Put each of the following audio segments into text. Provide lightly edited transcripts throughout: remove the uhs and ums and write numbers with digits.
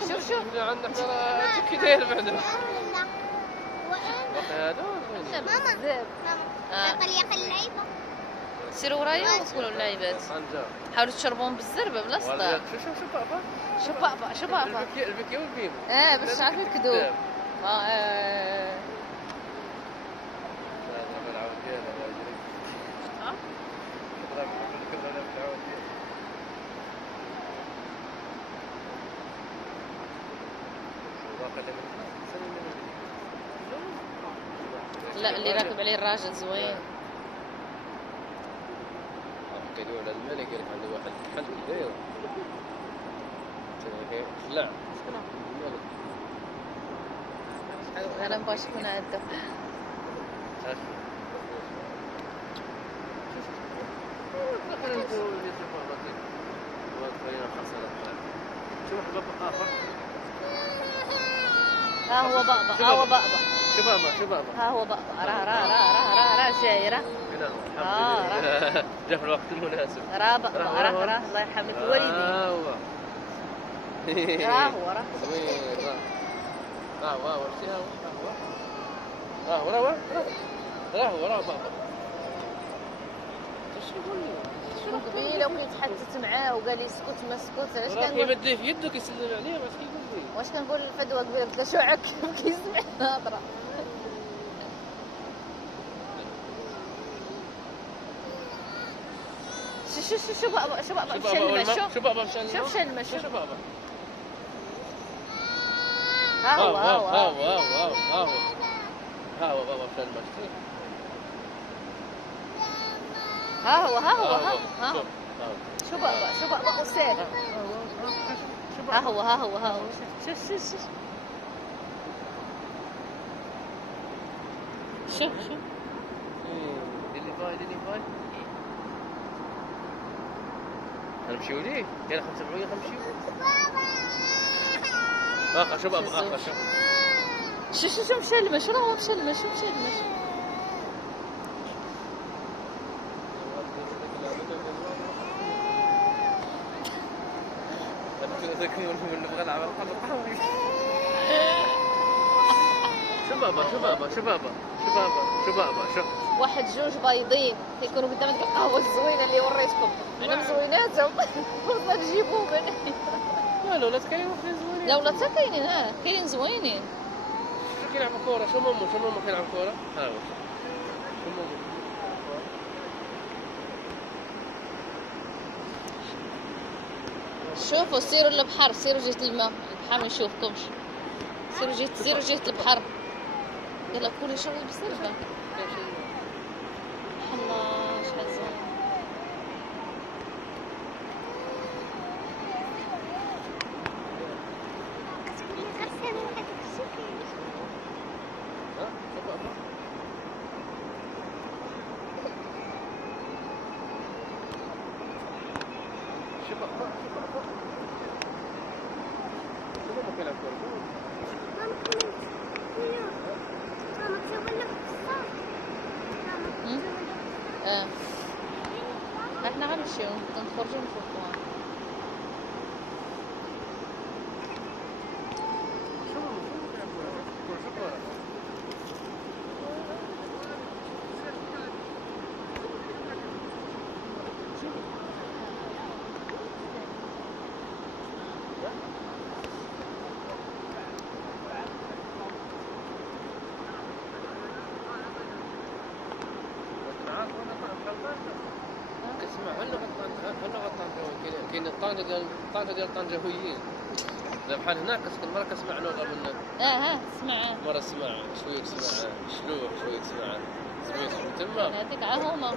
شوف شوف عندنا احنا كي داير بعدا باقي هذا ماما بزاف. طليق اللعيبه سيروا ورايا وكلوا اللعيبات. طنجة حاولوا تشربون بالزربه بلا صداع. شوف بابا شبابا شبابا. البكيه والبيم باش تعرف الكذوب. هذا بالعود ديالها الله يجريك كضرب بالعود ديالها لا اللي راكب عليه الراجل زوين. كيدوي على الملك قال لك عنده واحد الحل كي داير لا انا مبغاش نكون عاده. شوف بابا اخر ها هو بابا ها هو بابا شو بابا ها هو بابا راه جاي راه جا في الوقت المناسب راه الله يرحم لك الوالدين. راه زوين هو شتي هو بابا شنو قبيله وكيتحدث معاه وقال لي اسكت ما اسكت. علاش راه كنقول كيمد في يده كيسلم عليه باش كيقول لي واش كنقول الفدوى قبيله قلت له شو عك كيسمع الهضره. شو بابا مشى الماء. شو بابا مشى شوف مشى الماء. شو بابا ها هو بابا مشى الماء ها هو شو بابا وسير. ها هو شوف اللي باي نمشيو ليه كاين 75 نمشيو اخر شو بابا اخر شو مشى الماء. شنو هو مشى الماء. شو واحد جوج بيضين كيكونوا قدام ديك القهوه الزوينه اللي وريتكم. انا مزويناتهم وصلنا نجيبوهم هنا. لا ولات كاينين وحدين زوينين. لا ولا حتى كاينين كاينين زوينين. شو كيلعبوا كره شو ماما كيلعب كره ها هو شو ماما شوفوا سيروا للبحر. سيروا جهة الماء البحر ما نشوفكمش. سيروا جهة البحر. يلا كلوا شربوا بالزربه. الله شحال زين. احنا غنمشيو نخرجوا نشوفوها. كاين الطنجة ديال الطنجاويين بحال هناك كل مرة كنسمع لغة من سمع مرة سمع شوية سمع شلوح شوية سمع سميتهم تما هذيك عاهما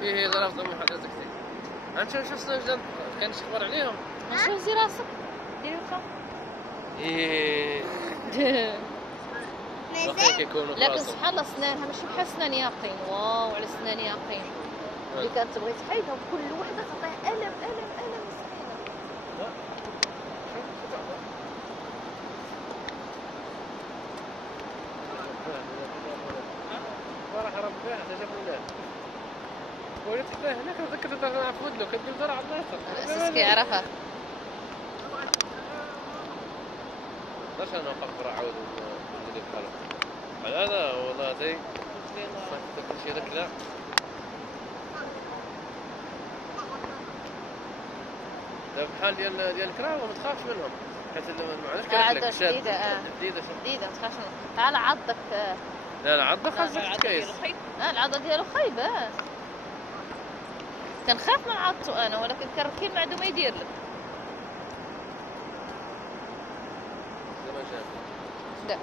فيه ظرف ضمن حضرتك انت شو سنجد كاين شي اخبار عليهم شو زي راسك ديري وقفه واخا كيكونوا لكن سبحان الله سنانها ماشي بحال سنان ياقين. واو على سنان ياقين اللي كانت تبغي تحيدها وكل وحده تعطيها الم راح ربي على جبل الله وليت حتى هناك نذكر نعرف ودلو كدير زرع الله يخلق على اساس كيعرفها. عشان اخبر اعود ونجري بحاله على هذا والله زي كل شيء لك لا ذا بحال ديال الكراوه ما تخافش منهم حيت ما عرفتش كيف لك جديده ما تخافش منهم. تعال عضك لا العضه خاصك تكيس العضه ديالو خايبه كنخاف من عضته انا ولكن كركيب ما عنده ما يدير لك زعما شاف لا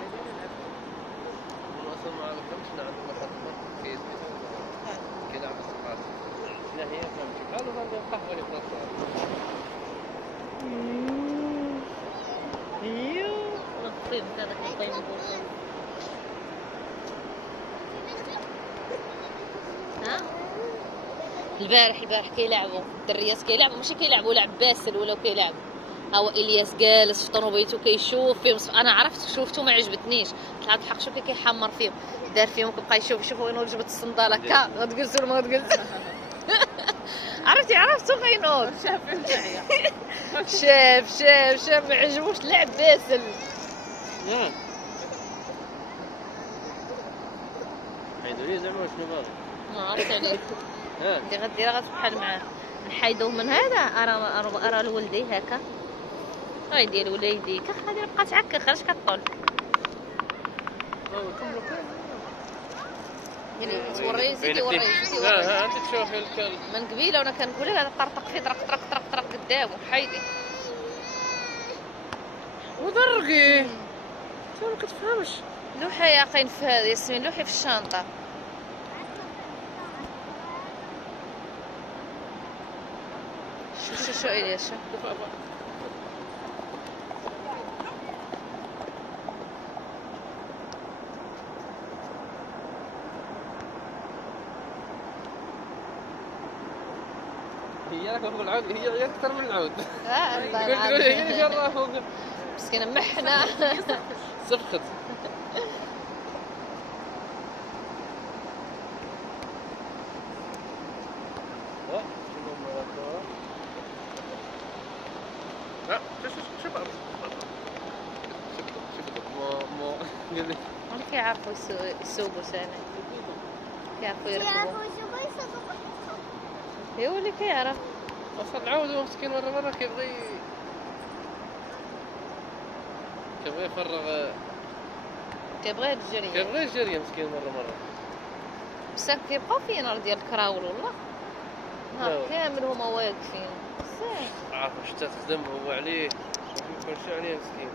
اصلا ما عرفتش ان عنده واحد كيس كيلعب الصحات لا هي فهمتي قالوا غادي القهوه اللي بلاصه ايوه نطيب هذاك الطيب ها البارح كيلعبوا الدريات كيلعبوا ماشي كيلعبوا لعب باسل ولا كيلعبوا هو الياس جالس في طوموبيلته كيشوف فيهم انا عرفت شوفته ما عجبتنيش طلعت الحق شوف كيحمر فيهم دار فيهم كيبقى يشوف وين جبت الصنداله كا غتجلس ولا ما غتجلس عرفتو غينوض شاف ما عجبوش لعب باسل حيدوا لي زعما شنو باغي ما عرفت عليك انت غديرها غتبحال معاه نحيدوه من هذا ارى الولدي هكا هاي ديال وليديك غادي نبقى تعكك علاش كطول يعني توري زيدي وري لا انت تشوفي الكلب من قبيله وانا كنقول لك هذا طرطق فيه طرق قدامه حيدي وضرقي انت ما كتفهمش لوحه يا اخي في هذا ياسمين لوحي في الشنطه شو إليش هي راك فوق العود هي اكثر من العود قلت له هي جرة فوق مسكينه محنه صفقت لا شوف هما كيعرفوا يسوقوا سنة كيعرفوا يركبوا هو اللي كيعرف اصلا العود هو مسكين مرة كيبغي يفرغ كيبغي الجري مسكين مرة بصح كيبقاو فيه نار ديال الكراول والله نهار كامل هما واقفين بصح عارف واش تخدم هو عليه شوفي كلشي عليه مسكين